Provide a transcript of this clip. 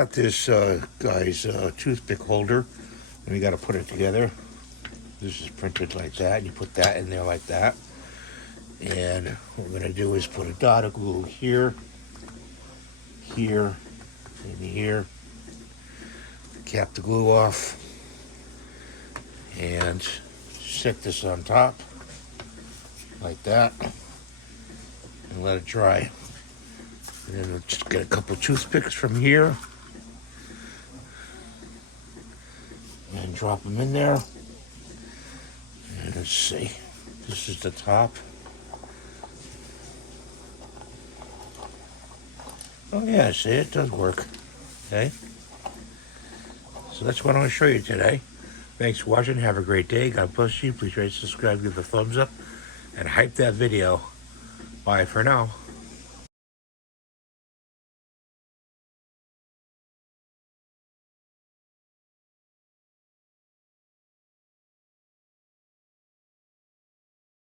Got this guy's toothpick holder, and we got to put it together. This is printed like that, and you put that in there like that. And what we're going to do is put a dot of glue here, here, and here. Cap the glue off, and set this on top like that, and let it dry. And then we'll just get a couple toothpicks from here and drop them in there. And let's see, this is the top. Oh yeah, see, it does work. Okay, so that's what I'm going to show you today. Thanks for watching. Have a great day. God bless you. Please rate, subscribe, give a thumbs up, and hype that video. Bye for now.